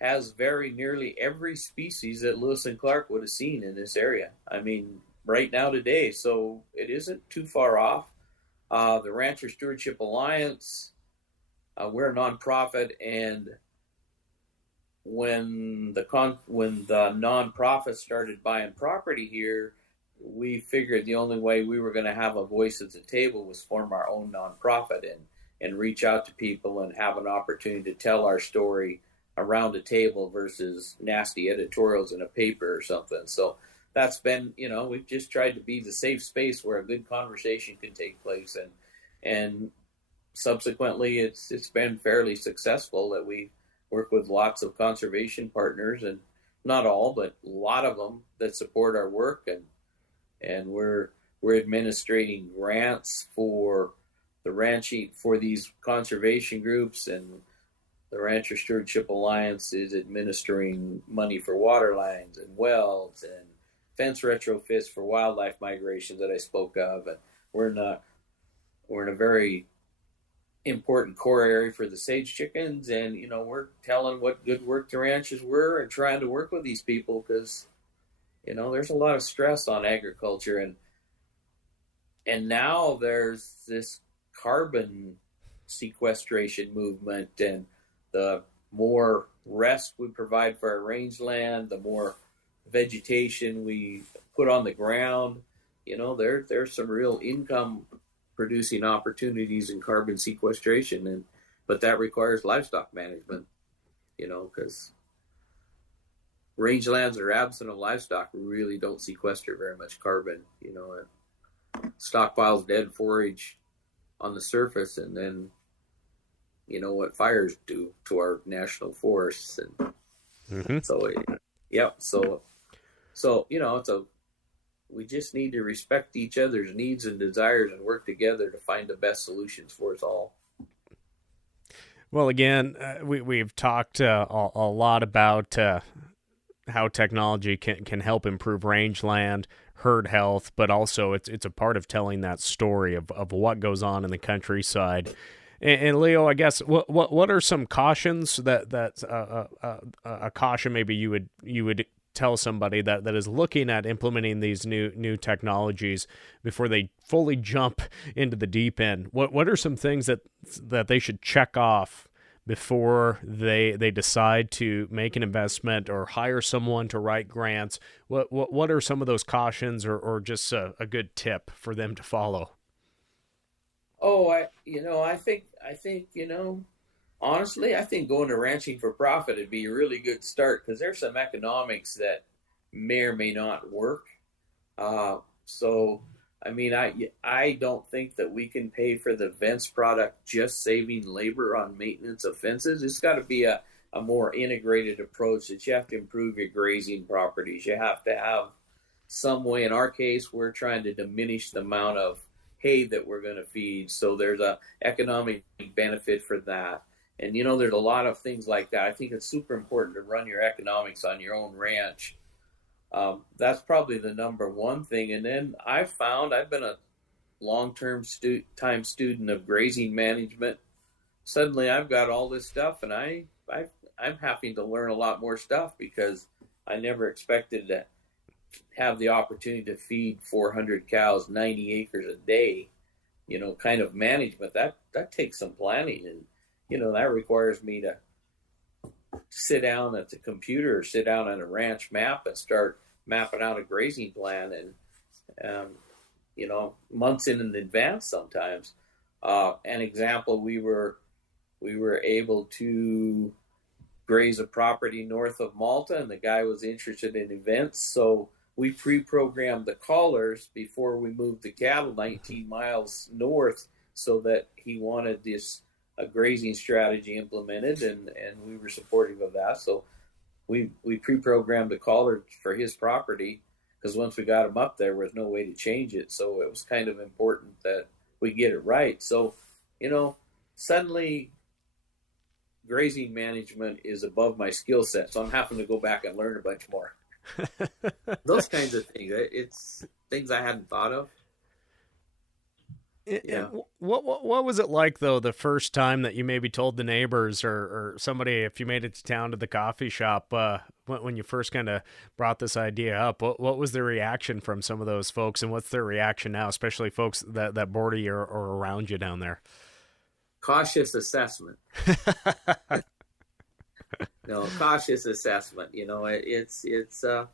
has very nearly every species that Lewis and Clark would have seen in this area. I mean, right now today, so it isn't too far off. The Rancher Stewardship Alliance, we're a nonprofit, and when the nonprofit started buying property here, we figured the only way we were going to have a voice at the table was form our own nonprofit and reach out to people and have an opportunity to tell our story around a table versus nasty editorials in a paper or something. So that's been, we've just tried to be the safe space where a good conversation can take place. And subsequently, it's been fairly successful that we work with lots of conservation partners, and not all, but a lot of them that support our work. And we're administrating grants for the ranching for these conservation groups, and the Rancher Stewardship Alliance is administering money for water lines and wells and fence retrofits for wildlife migration that I spoke of. And we're in a very important core area for the sage chickens, and we're telling what good work the ranchers were and trying to work with these people, because there's a lot of stress on agriculture, and now there's this carbon sequestration movement, and the more rest we provide for our rangeland, the more vegetation we put on the ground, there's some real income producing opportunities in carbon sequestration, but that requires livestock management, because rangelands that are absent of livestock really don't sequester very much carbon. Stockpiles dead forage on the surface, and then what fires do to our national forests. And so we just need to respect each other's needs and desires and work together to find the best solutions for us all. Well, again, we've talked a lot about how technology can help improve rangeland, herd health, but also it's a part of telling that story of what goes on in the countryside. And Leo, I guess what are some cautions that a caution maybe you would tell somebody that is looking at implementing these new technologies before they fully jump into the deep end? What are some things that they should check off before they decide to make an investment or hire someone to write grants? What are some of those cautions or just a good tip for them to follow? Oh, I think honestly, I think going to ranching for profit would be a really good start, because there's some economics that may or may not work. I don't think that we can pay for the fence product just saving labor on maintenance of fences. It's got to be a more integrated approach, that you have to improve your grazing properties. You have to have some way. In our case, we're trying to diminish the amount of hay that we're going to feed, so there's a economic benefit for that. And there's a lot of things like that. I think it's super important to run your economics on your own ranch. That's probably the number one thing. And then I've been a long-term time student of grazing management. Suddenly I've got all this stuff, and I'm having to learn a lot more stuff because I never expected to have the opportunity to feed 400 cows, 90 acres a day, kind of management. That takes some planning, and, that requires me to sit down at the computer or sit down on a ranch map and start mapping out a grazing plan, and, months in advance sometimes. An example, we were able to graze a property north of Malta, and the guy was interested in events, so we pre-programmed the collars before we moved the cattle 19 miles north, so that he wanted a grazing strategy implemented, and we were supportive of that. So we pre-programmed the collars for his property, because once we got him up there was no way to change it. So it was kind of important that we get it right. So, suddenly grazing management is above my skill set. So I'm having to go back and learn a bunch more. Those kinds of things. It's things I hadn't thought of. Yeah. What was it like, though, the first time that you maybe told the neighbors or somebody, if you made it to town to the coffee shop, when you first kind of brought this idea up? What was the reaction from some of those folks, and what's their reaction now, especially folks that border you or around you down there? Cautious assessment. No, cautious assessment. It's the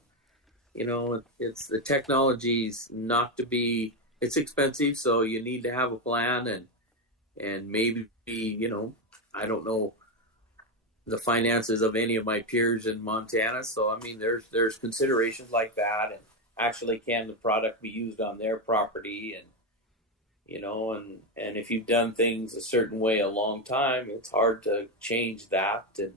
technology's not to be. It's expensive, so you need to have a plan, and maybe, I don't know the finances of any of my peers in Montana. So, I mean, there's considerations like that, and actually, can the product be used on their property? And, and if you've done things a certain way a long time, it's hard to change that and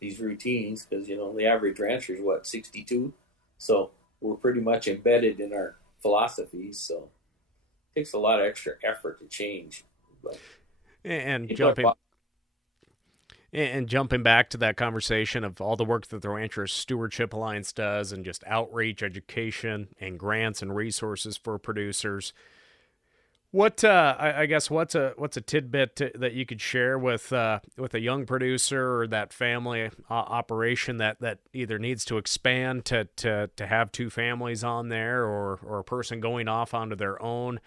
these routines, because, the average rancher is 62. So we're pretty much embedded in our philosophies, so it takes a lot of extra effort to change. But and jumping back to that conversation of all the work that the Ranchers Stewardship Alliance does, and just outreach, education, and grants and resources for producers, what I guess what's a tidbit that you could share with a young producer or that family operation that either needs to expand to have two families on there, or a person going off onto their own,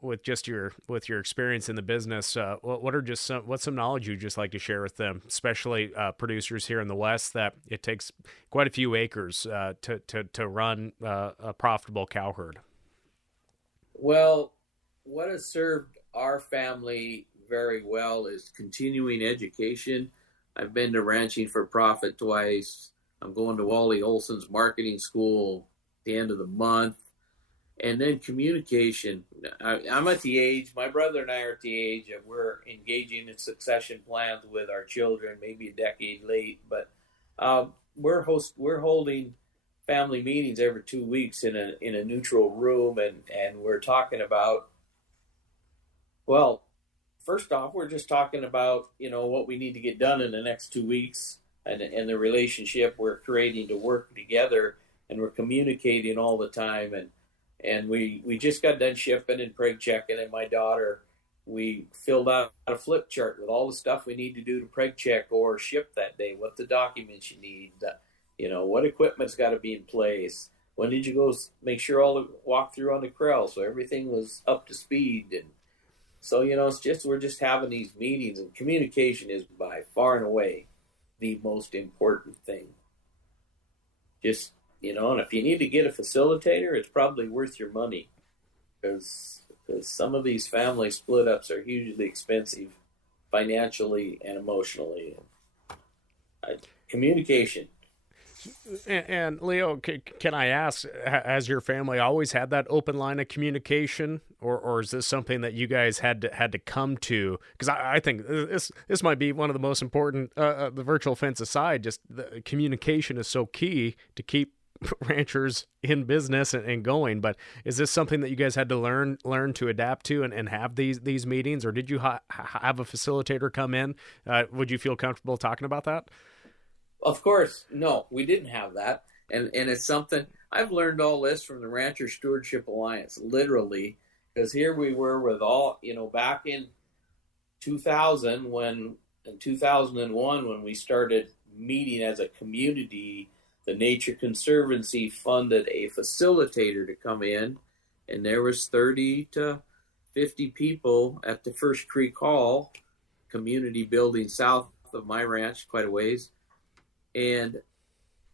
with your experience in the business? What's some knowledge you'd just like to share with them, especially producers here in the West, that it takes quite a few acres to run a profitable cow herd? Well, what has served our family very well is continuing education. I've been to Ranching for Profit twice. I'm going to Wally Olson's marketing school at the end of the month. And then communication. I'm at the age, my brother and I are at the age of we're engaging in succession plans with our children, maybe a decade late, but we're holding family meetings every 2 weeks in a neutral room, and we're talking about, well, first off, we're just talking about, what we need to get done in the next 2 weeks, and the relationship we're creating to work together, and we're communicating all the time. And we just got done shipping and preg checking, and my daughter, we filled out a flip chart with all the stuff we need to do to preg check or ship that day, what the documents you need, what equipment's got to be in place. When did you go make sure all the walk through on the corral, so everything was up to speed? And so, we're just having these meetings, and communication is by far and away the most important thing. Just, and if you need to get a facilitator, it's probably worth your money, because some of these family split ups are hugely expensive financially and emotionally. Communication. And Leo, can I ask, has your family always had that open line of communication, or is this something that you guys had to come to? Because I think this might be one of the most important, the virtual fence aside, just the communication is so key to keep ranchers in business and going. But is this something that you guys had to learn to adapt to and have these meetings, or did you have a facilitator come in? Would you feel comfortable talking about that? Of course, no, we didn't have that. And it's something I've learned all this from the Rancher Stewardship Alliance, literally, because here we were with all, back in 2001, when we started meeting as a community, the Nature Conservancy funded a facilitator to come in, and there was 30 to 50 people at the First Creek Hall community building south of my ranch, quite a ways. And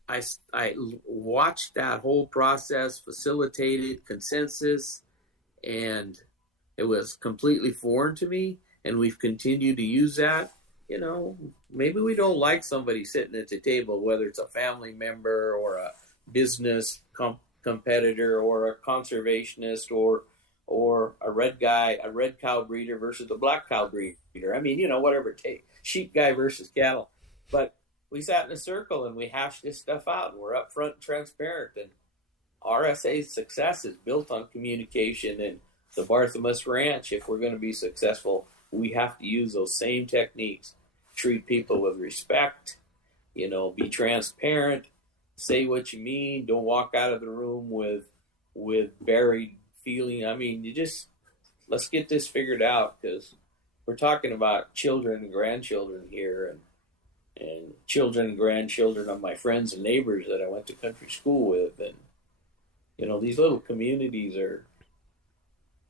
I watched that whole process, facilitated consensus, and it was completely foreign to me. And we've continued to use that. Maybe we don't like somebody sitting at the table, whether it's a family member or a business competitor or a conservationist or a red cow breeder versus a black cow breeder. I mean, whatever it takes. Sheep guy versus cattle. But we sat in a circle and we hashed this stuff out, and we're upfront and transparent. And RSA's success is built on communication. And the Barthelmess Ranch, if we're going to be successful, we have to use those same techniques. Treat people with respect, be transparent, say what you mean. Don't walk out of the room with buried feeling. I mean, let's get this figured out, because we're talking about children and grandchildren here, and children and grandchildren of my friends and neighbors that I went to country school with. And, these little communities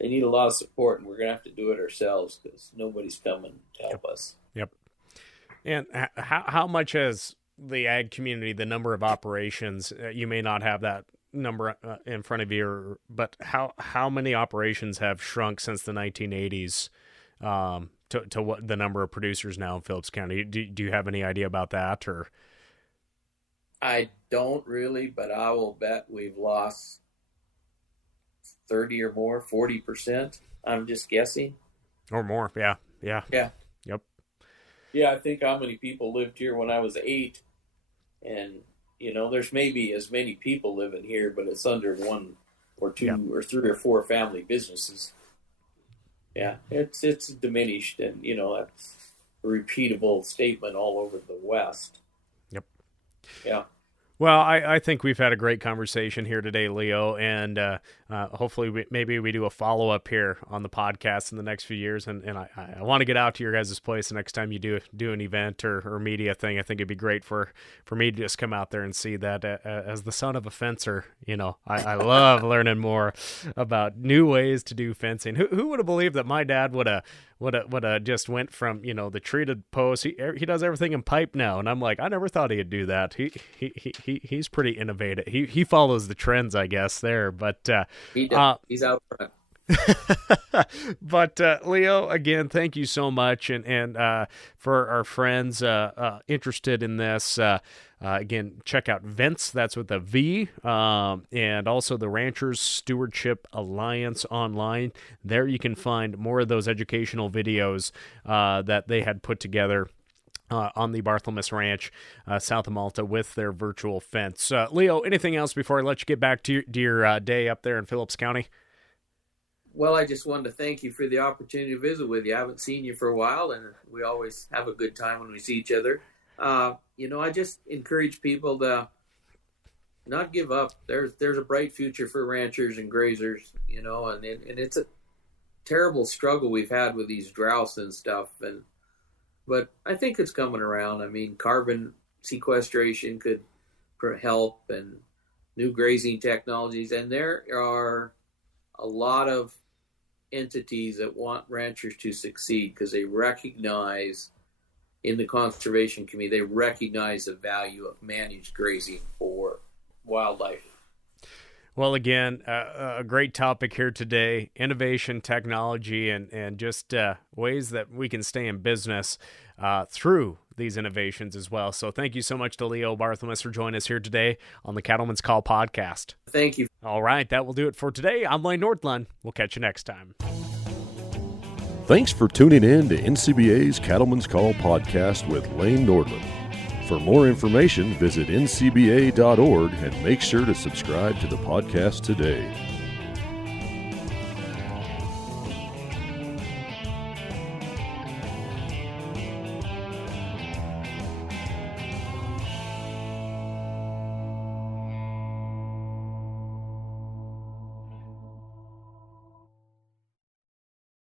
they need a lot of support, and we're going to have to do it ourselves because nobody's coming to help us. Yep. And how much has the ag community, the number of operations, you may not have that number in front of you, but how many operations have shrunk since the 1980s to what the number of producers now in Phillips County? Do you have any idea about that? Or I don't really, but I will bet we've lost 30 or more, 40%. I'm just guessing. Or more, yeah. Yep. Yeah, I think how many people lived here when I was 8, and there's maybe as many people living here, but it's under 1 or 2 or 3 or 4 family businesses. Yeah, it's diminished, and that's a repeatable statement all over the West. Yep. Yeah. Well, I think we've had a great conversation here today, Leo, and hopefully maybe we do a follow-up here on the podcast in the next few years, and I want to get out to your guys' place the next time you do an event or media thing. I think it'd be great for me to just come out there and see that. As the son of a fencer, I love learning more about new ways to do fencing. Who would have believed that my dad would have just went from the treated post? He does everything in pipe now, and I'm like, I never thought he'd do that. He's pretty innovative. He follows the trends, I guess, there. But he does. He's out front. But Leo, again, thank you so much, and for our friends interested in this, again, check out Vents. That's with a V, and also the Ranchers Stewardship Alliance online. There you can find more of those educational videos that they had put together on the Barthelmess Ranch, south of Malta, with their virtual fence. Leo, anything else before I let you get back to your day up there in Phillips County? Well, I just wanted to thank you for the opportunity to visit with you. I haven't seen you for a while, and we always have a good time when we see each other. I just encourage people to not give up. There's a bright future for ranchers and grazers, and it's a terrible struggle we've had with these droughts and stuff. But I think it's coming around. I mean, carbon sequestration could help, and new grazing technologies. And there are a lot of entities that want ranchers to succeed because they recognize, in the conservation community, they recognize the value of managed grazing for wildlife. Well, again, a great topic here today: innovation, technology, and just ways that we can stay in business through these innovations as well. So thank you so much to Leo Barthelmess for joining us here today on the Cattleman's Call podcast. Thank you. All right, that will do it for today. I'm Lane Nordlund. We'll catch you next time. Thanks for tuning in to NCBA's Cattleman's Call podcast with Lane Nordlund. For more information, visit ncba.org and make sure to subscribe to the podcast today.